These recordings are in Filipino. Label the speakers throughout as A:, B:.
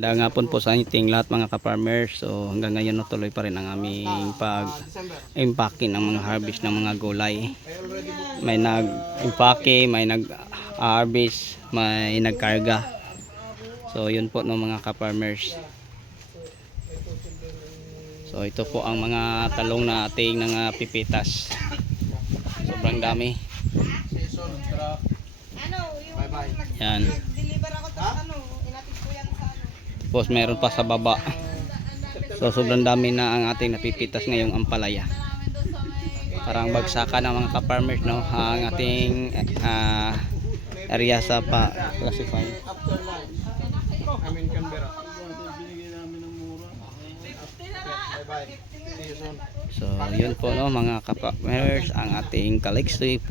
A: Magandang po sa ating lahat mga ka-farmers. So hanggang ngayon no, tuloy pa rin ang aming pag-impake ng mga harvest ng mga gulay. May nag-impake, may nag-harvest, may nagkarga. So yun po no mga ka-farmers. So ito po ang mga talong na ating nga pipitas. Sobrang dami.
B: Ano, yung
A: Yan.
B: deliver ako tapos ano, inatid ko yan sa
A: Tapos meron pa sa baba. So sobrang dami na ang ating napipitas ngayong ampalaya. Parang bagsakan ng mga ka-farmers no, ang ating ah, area sa pa classify.
C: Amin Canberra.
A: So yun po no mga ka-farmers ang ating Calixto 1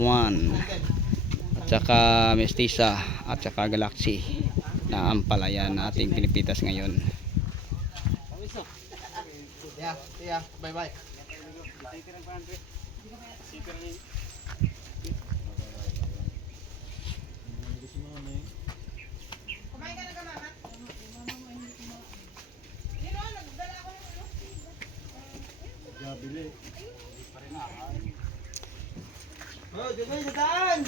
A: at saka Mestiza at saka Galaxy na ampalaya na ating pinipitas ngayon.
C: Yeah, yeah. Bye-bye.
B: Kumain ka na ka mama? Nagdala ako ng ano.
C: Oh, dito sa daan.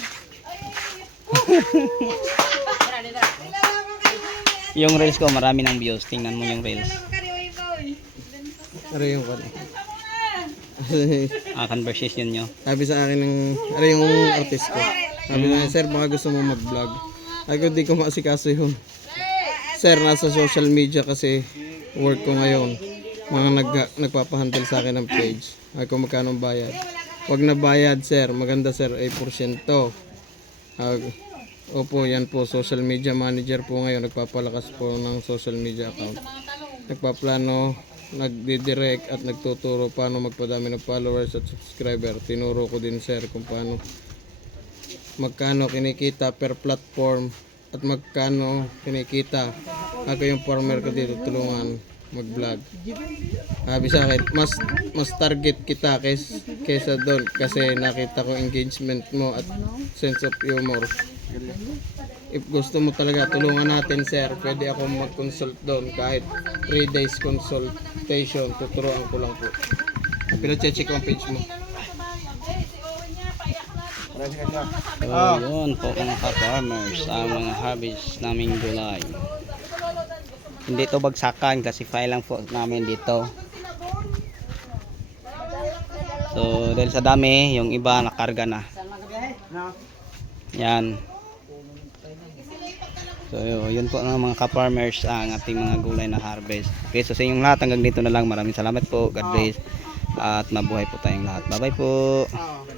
B: Kilala ko kayo yung
A: reels ko marami ng views. Tingnan mo yung reels.
C: Ano yung pala?
A: Ah, conversation nyo.
C: Sabi sa akin ng, ano yung artist ko. Sabi na, sir, baka gusto mo mag-vlog. Ako di ko maasikaso yun. Sir, nasa social media kasi work ko ngayon. Mga nag, nagpapahandle sa akin ng page. Ako magkano bayad. Wag na bayad, sir. Maganda, sir, ay porsyento. Opo, yan po. Social media manager po ngayon. Nagpapalakas po ng social media account. Nagpaplano, nagdidirect at nagtuturo paano magpadami ng followers at subscriber. Tinuro ko din, sir, kung paano magkano kinikita per platform at magkano kinikita. Ako yung farmer ko dito tulungan mag-vlog. Sabi sa akin, mas mas target kita kes, kesa doon kasi nakita ko engagement mo at sense of humor. If gusto mo talaga tulungan natin sir, pwede ako mag-consult doon kahit 3 days consultation, tuturuan ko lang po. Pero check ang page mo.
A: So, yun po mga ka-farmers, ang mga harvest naming gulay. Hindi to bagsakan kasi file lang po namin dito. So, dahil sa dami, yung iba nakarga na. Yan. So, yun po ng mga ka-farmers ang ating mga gulay na harvest. Okay, so sa inyong lahat, hanggang dito na lang. Maraming salamat po. God bless. At mabuhay po tayong lahat. Bye-bye po.